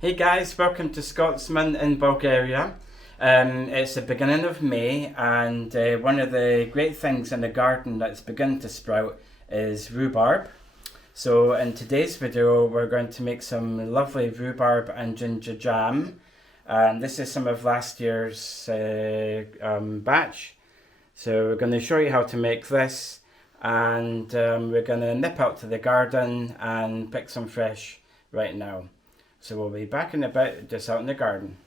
Hey guys, welcome to Scotsman in Bulgaria. It's the beginning of May, and one of the great things in the garden that's begun to sprout is rhubarb. So in today's video we're going to make some lovely rhubarb and ginger jam, and this is some of last year's batch. So we're going to show you how to make this, and we're going to nip out to the garden and pick some fresh right now. So we'll be back in a bit, just out in the garden.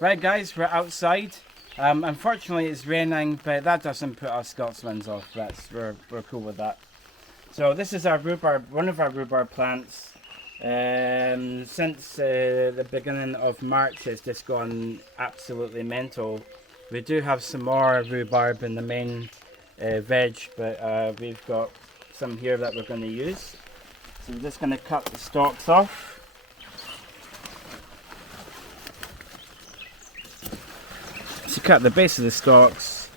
Right guys, we're outside. Unfortunately it's raining, but that doesn't put us Scotsmans off. We're cool with that. So this is our rhubarb, one of our rhubarb plants. Since the beginning of March it's just gone absolutely mental. We do have some more rhubarb in the main veg, but we've got some here that we're going to use. So we're just going to cut the stalks off. So cut the base of the stalks,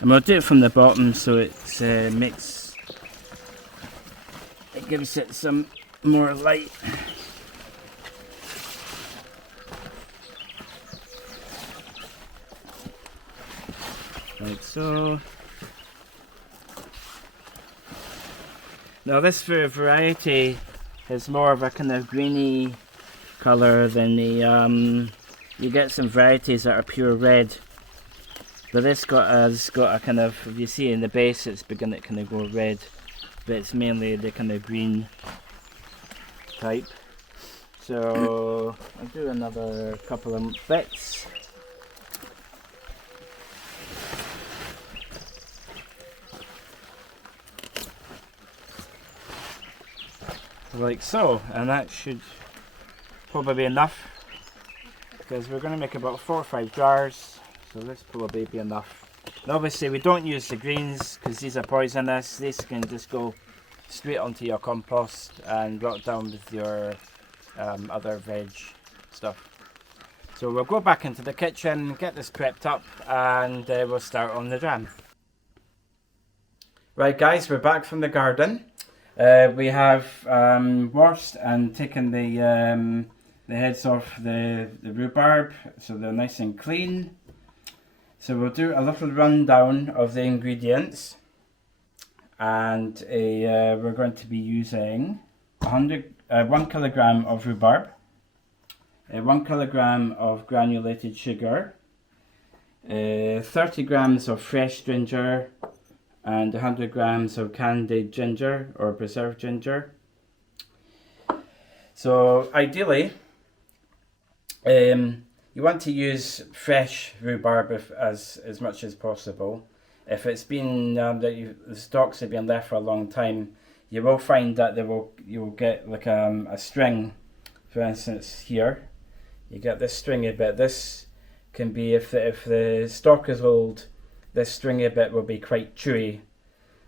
and we'll do it from the bottom so it gives it some more light. Like so. Now this variety is more of a kind of greeny colour than the you get some varieties that are pure red, but this has got a kind of, if you see in the base it's beginning to kind of go red, but it's mainly the kind of green type. So I'll do another couple of bits. Like so, and that should probably be enough, because we're going to make about 4 or 5 jars, so this probably be enough. And obviously we don't use the greens because these are poisonous. These can just go straight onto your compost and rot down with your other veg stuff. So we'll go back into the kitchen, get this prepped up, and we'll start on the jam. Right guys, we're back from the garden. We have washed and taken the heads off the rhubarb, so they're nice and clean. So we'll do a little rundown of the ingredients, and we're going to be using 1 kilogram of rhubarb, 1 kilogram of granulated sugar, 30 grams of fresh ginger, and 100 grams of candied ginger or preserved ginger. So ideally you want to use fresh rhubarb as much as possible. If it's been the stalks have been left for a long time, you will find that you'll get like a string. For instance, here you get this stringy bit. This can be, if the stalk is old, this stringy bit will be quite chewy,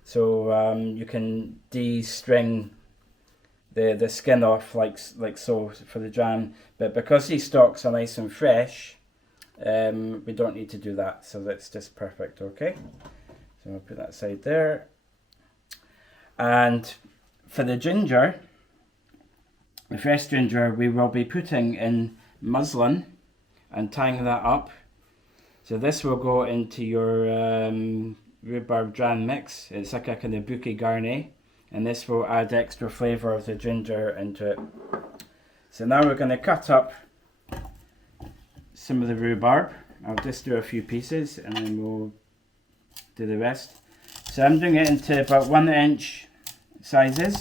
so you can de-string the skin off like so for the jam. But because these stalks are nice and fresh, we don't need to do that, so that's just perfect. Okay, so I'll put that aside there. And for the ginger, the fresh ginger, we will be putting in muslin and tying that up. So this will go into your rhubarb jam mix. It's like a kind of bouquet garni, and this will add extra flavour of the ginger into it. So now we're going to cut up some of the rhubarb. I'll just do a few pieces and then we'll do the rest. So I'm doing it into about 1 inch sizes,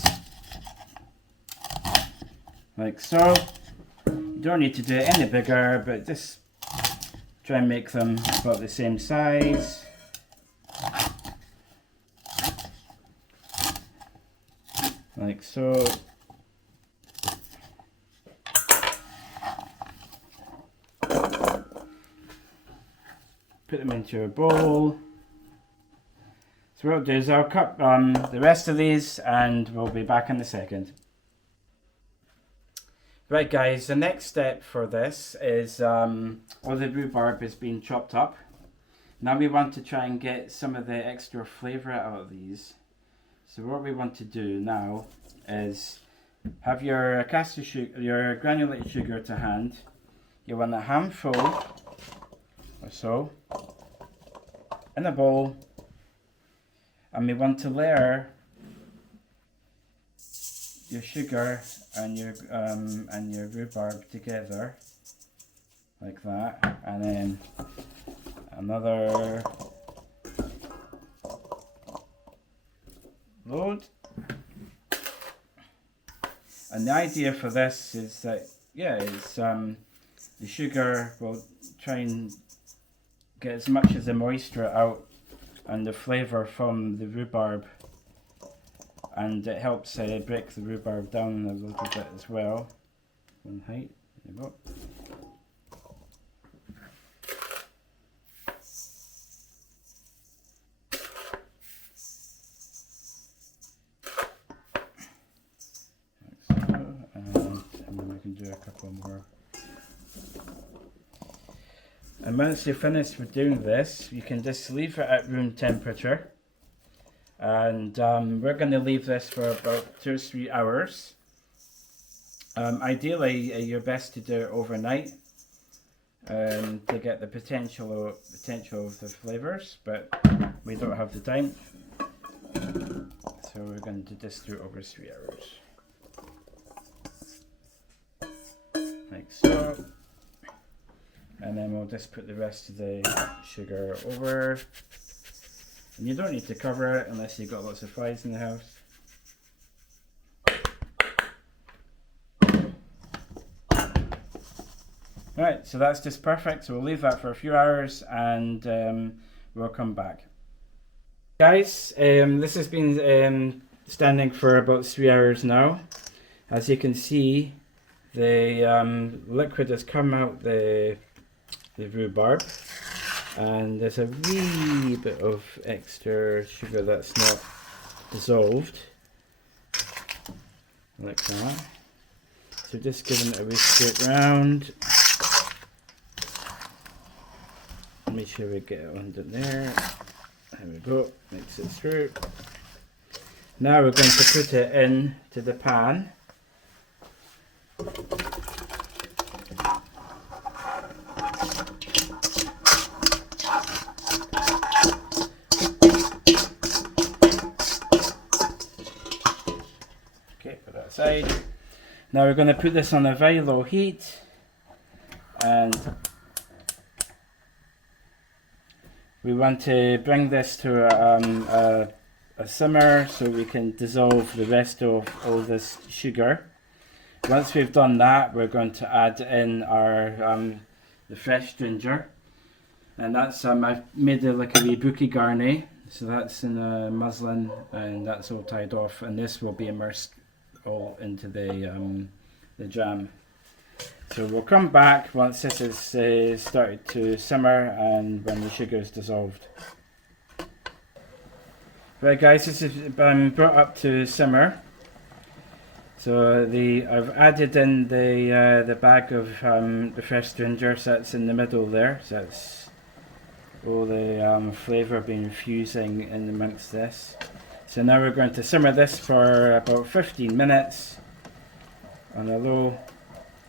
like so. You don't need to do it any bigger, but just try and make them about the same size. Like so. put them into a bowl. So what I'll do is I'll cut the rest of these and we'll be back in a second. Right guys, the next step for this is all the rhubarb is being chopped up. Now we want to try and get some of the extra flavour out of these. So what we want to do now is have your caster sugar, your granulated sugar to hand. You want a handful or so in a bowl, and we want to layer your sugar and your rhubarb together like that, and then another load. And the idea for this is that, yeah, it's the sugar will try and get as much of the moisture out and the flavour from the rhubarb, and it helps break the rhubarb down a little bit as well. One height, there you go. Do a couple more, and once you're finished with doing this, you can just leave it at room temperature, and we're going to leave this for about 2 or 3 hours. Ideally, you're best to do it overnight to get the potential of the flavours, but we don't have the time, so we're going to just do it over 3 hours. Like so, and then we'll just put the rest of the sugar over, and you don't need to cover it unless you've got lots of flies in the house. Right, so that's just perfect, so we'll leave that for a few hours and we'll come back. Guys, this has been standing for about 3 hours now. As you can see, the liquid has come out the rhubarb, and there's a wee bit of extra sugar that's not dissolved, like that. So just giving it a wee scoop round. Make sure we get it under there. There we go, mix it through. Now we're going to put it in to the pan. Okay, put that aside. Now we're going to put this on a very low heat, and we want to bring this to a simmer so we can dissolve the rest of all this sugar. Once we've done that, we're going to add in our the fresh ginger, and that's I've made it like a wee bouquet garni, so that's in a muslin and that's all tied off, and this will be immersed all into the jam. So we'll come back once this is started to simmer and when the sugar is dissolved. Right guys, this has been brought up to simmer. So I've added in the bag of the fresh ginger, so that's in the middle there. So that's all the flavour being fusing in amongst this. So now we're going to simmer this for about 15 minutes on a low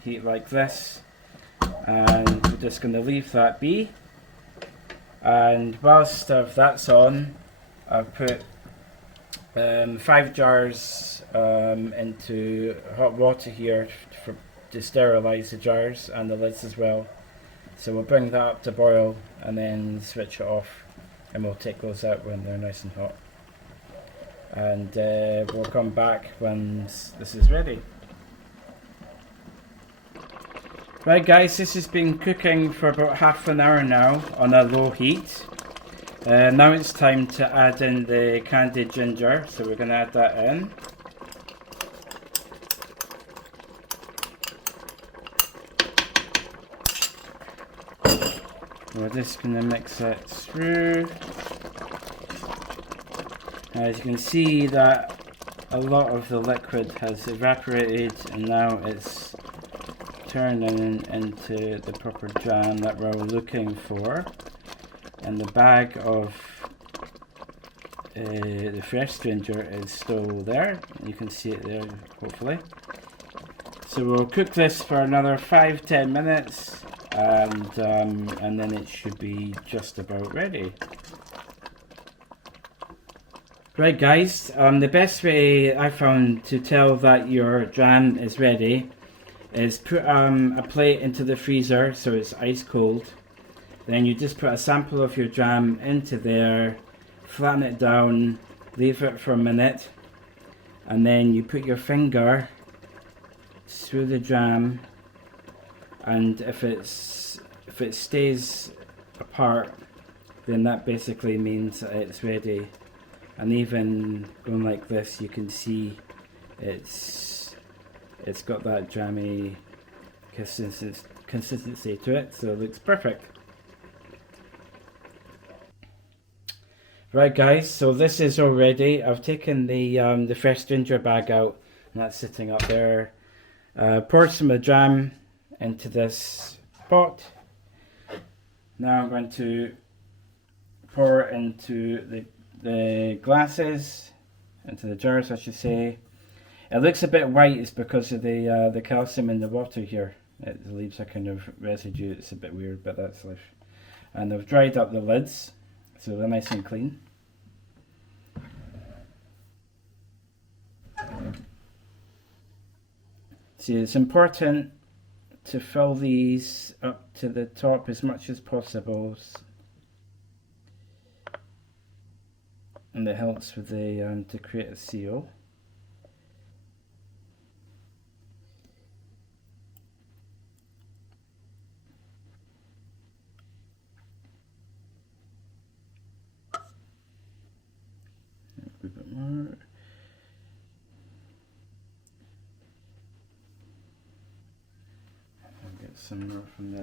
heat like this, and we're just going to leave that be. And whilst that's on, I've put 5 jars into hot water here to sterilise the jars and the lids as well. So we'll bring that up to boil and then switch it off, and we'll take those out when they're nice and hot. And we'll come back when this is ready. Right guys, this has been cooking for about half an hour now on a low heat. Now it's time to add in the candied ginger, so we're going to add that in. We're just going to mix it through. As you can see that a lot of the liquid has evaporated and now it's turning into the proper jam that we're looking for. And the bag of the fresh ginger is still there. You can see it there, hopefully. So we'll cook this for another 5-10 minutes, and then it should be just about ready. Right guys, the best way I found to tell that your jam is ready is put a plate into the freezer so it's ice cold. Then you just put a sample of your jam into there, flatten it down, leave it for a minute, and then you put your finger through the jam, and if it stays apart, then that basically means that it's ready. And even going like this, you can see it's got that jammy consistency to it, so it looks perfect. Right guys, so this is all ready. I've taken the fresh ginger bag out, and that's sitting up there. Poured some of the jam into this pot. Now I'm going to pour into the glasses, into the jars I should say. It looks a bit white, it's because of the calcium in the water here. It leaves a kind of residue, it's a bit weird, but that's life. And I've dried up the lids, so they're nice and clean. See, it's important to fill these up to the top as much as possible, and it helps with the to create a seal. A bit more. I'll get some more from there.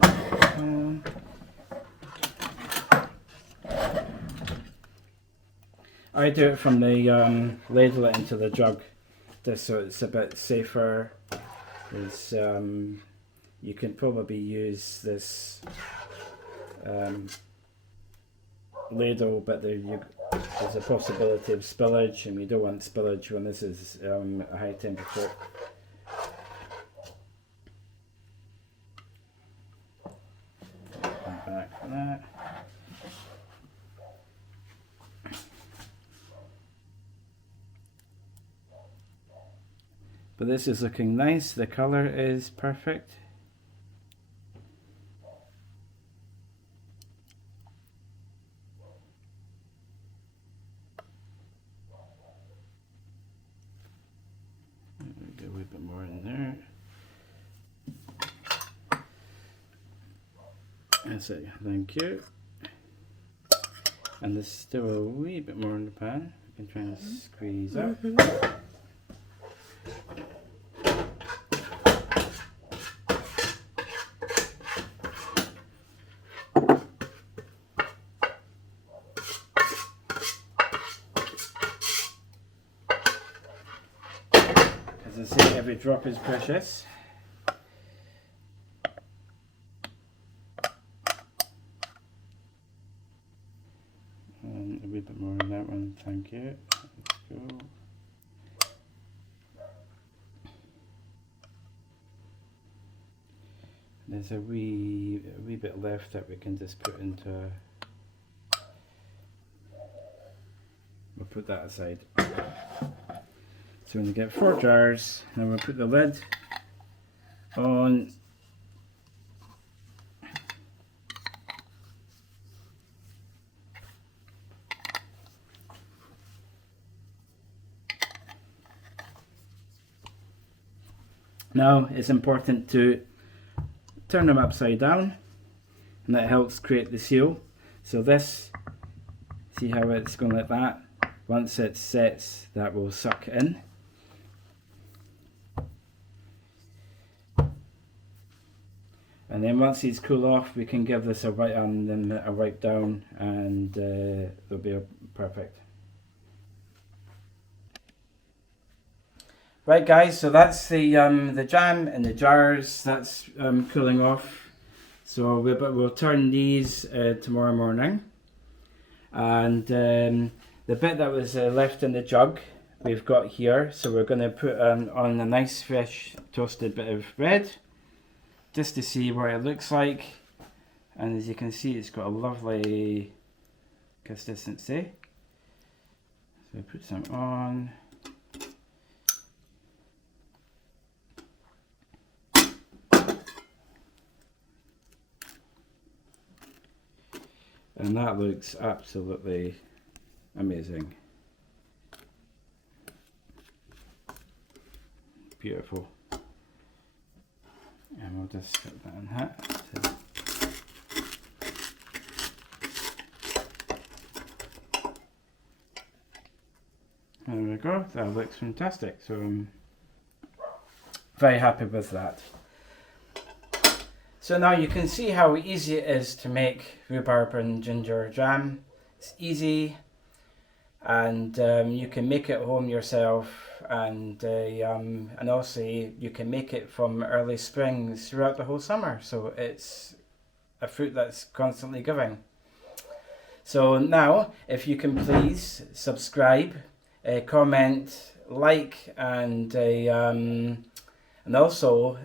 I do it from the ladle it into the jug, just so it's a bit safer. Is you can probably use this ladle, but there's a possibility of spillage, and we don't want spillage when this is a high temperature. Back for that. But this is looking nice, the colour is perfect. Get a wee bit more in there. That's it, thank you. And there's still a wee bit more in the pan. I can try and squeeze up. As I say, every drop is precious. And a wee bit more on that one, thank you. Let's go. There's a wee bit left that we can just put into. We'll put that aside. So we're going to get 4 jars, and we'll put the lid on. Now it's important to turn them upside down, and that helps create the seal. So this, see how it's going like that? Once it sets, that will suck in. And then once these cool off, we can give this a wipe down, and they'll be perfect. Right, guys, so that's the jam in the jars. That's cooling off. So we'll turn these tomorrow morning. And the bit that was left in the jug, we've got here. So we're going to put on a nice fresh toasted bit of bread, just to see what it looks like. And as you can see, it's got a lovely consistency. So we put some on. And that looks absolutely amazing. Beautiful. And we'll just put that in that. There we go, that looks fantastic. So I'm very happy with that. So now you can see how easy it is to make rhubarb and ginger jam. It's easy, and you can make it at home yourself, and also you can make it from early spring throughout the whole summer. So it's a fruit that's constantly giving. So now, if you can please subscribe, comment, like, and also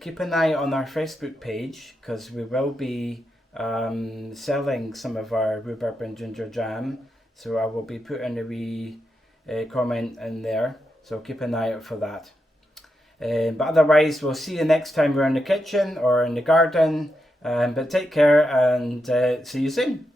keep an eye on our Facebook page, because we will be selling some of our rhubarb and ginger jam. So I will be putting a wee comment in there. So keep an eye out for that. But otherwise, we'll see you next time we're in the kitchen or in the garden. But take care, and see you soon.